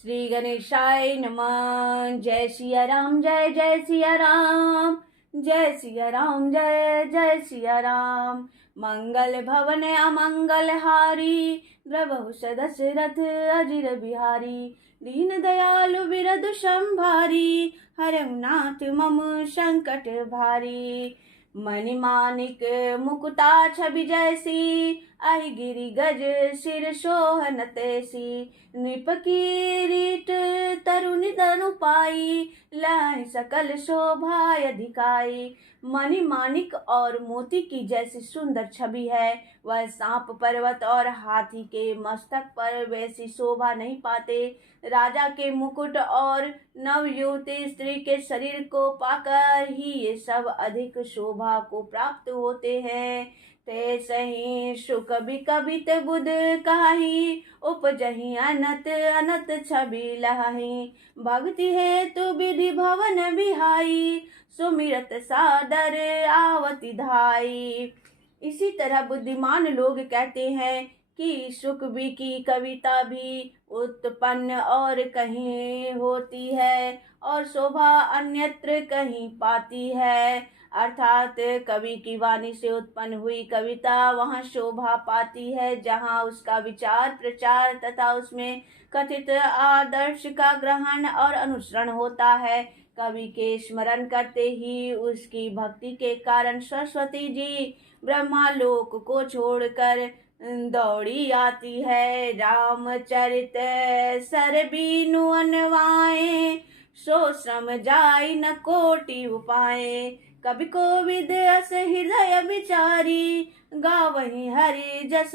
श्री गणेशाय नमः। जय सिया राम, जय जय सिया राम, जय सिया राम, जय जय सिया राम। मंगल भवन अमंगल हारी, द्रवहु दशरथ अजिर बिहारी। दीन दयालु बिरदु संभारी, हरहु नाथ मम संकट भारी। मणिमाणिक मुकुता छवि जैसी, आई गिरि गज सिर सोहन तैसी। नृप किरीट तरुणी तनु पाई, लहै सकल शोभा अधिकाई। मणि माणिक और मोती की जैसी सुंदर छवि है, वह सांप पर्वत और हाथी के मस्तक पर वैसी शोभा नहीं पाते। राजा के मुकुट और नवयुवती स्त्री के शरीर को पाकर ही ये सब अधिक शोभा को प्राप्त होते हैं। ते सही सुख भी कबित बुध काही, उपजही अनत अनत छवि लहाही। भक्ति है तो विधि भवन बिहाई, सुमिरत सादर आवती धाई। इसी तरह बुद्धिमान लोग कहते हैं कि सुखबी की कविता भी उत्पन्न और कहीं होती है और शोभा अन्यत्र कहीं पाती है। अर्थात कवि की वाणी से उत्पन्न हुई कविता वहाँ शोभा पाती है जहाँ उसका विचार प्रचार तथा उसमें कथित आदर्श का ग्रहण और अनुसरण होता है। कवि के स्मरण करते ही उसकी भक्ति के कारण सरस्वती जी ब्रह्मालोक को छोड़कर दौड़ी आती है। रामचरित सर बीनु अनवाए, सो श्रम जाई न कोटि उपाय। कवि कोविद अस हृदय विचारी, गावही हरि जस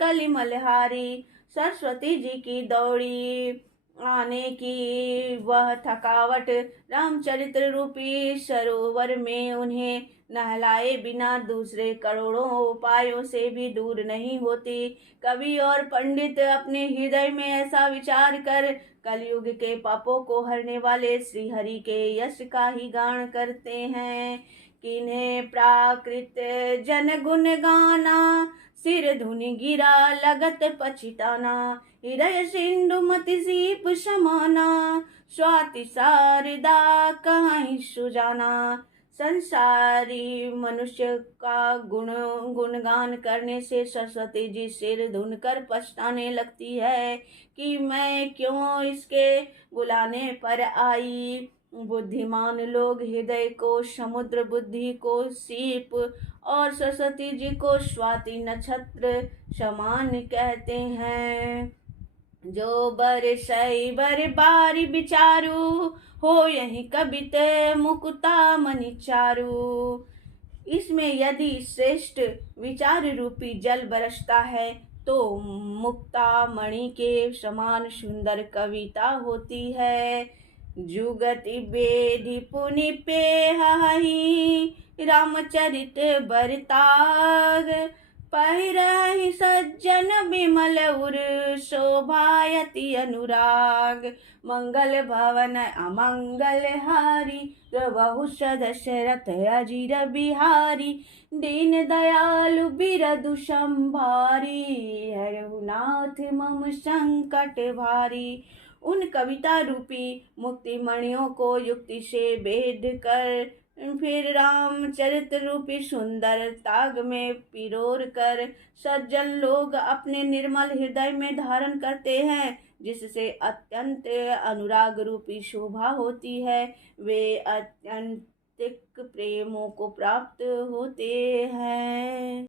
कलिमलहारी। सरस्वती जी की दौड़ी आने की वह थकावट रामचरित्र रूपी सरोवर में उन्हें नहलाए बिना दूसरे करोड़ों उपायों से भी दूर नहीं होती। कवि और पंडित अपने हृदय में ऐसा विचार कर कलयुग के पापों को हरने वाले श्री हरि के यश का ही गान करते हैं। किन्हें प्राकृत जन गुण गाना, सिर धुनि गिरा लगत पछिताना। हृदय सिंधु मति सीप समाना, स्वाति शारदा कहीं सुजाना। संसारी मनुष्य का गुणगान करने से सरस्वती जी सिर धुनकर पछताने लगती है कि मैं क्यों इसके बुलाने पर आई। बुद्धिमान लोग हृदय को समुद्र, बुद्धि को सीप और सरस्वती जी को स्वाति नक्षत्र समान कहते हैं। जो बरसई बर बारी विचारू, हो यही कबित मुकुता मणि चारू। इसमें यदि श्रेष्ठ विचार रूपी जल बरसता है तो मुक्ता मणि के समान सुंदर कविता होती है। जुगति बेधि पुनि पेहहि, रामचरित बरताग। पहिरहि सज्जन विमल उर, शोभायति अनुराग। मंगल भवन अमंगल हारी, द्रवहु दशरथ अजिर बिहारी। दीन दयालु बिरदु संभारी, हरहु नाथ मम संकट भारी। उन कविता रूपी मुक्ति मणियों को युक्ति से भेद कर फिर रामचरित रूपी सुंदर ताग में पिरोर कर सज्जन लोग अपने निर्मल हृदय में धारण करते हैं, जिससे अत्यंत अनुराग रूपी शोभा होती है। वे अत्यंतिक प्रेमों को प्राप्त होते हैं।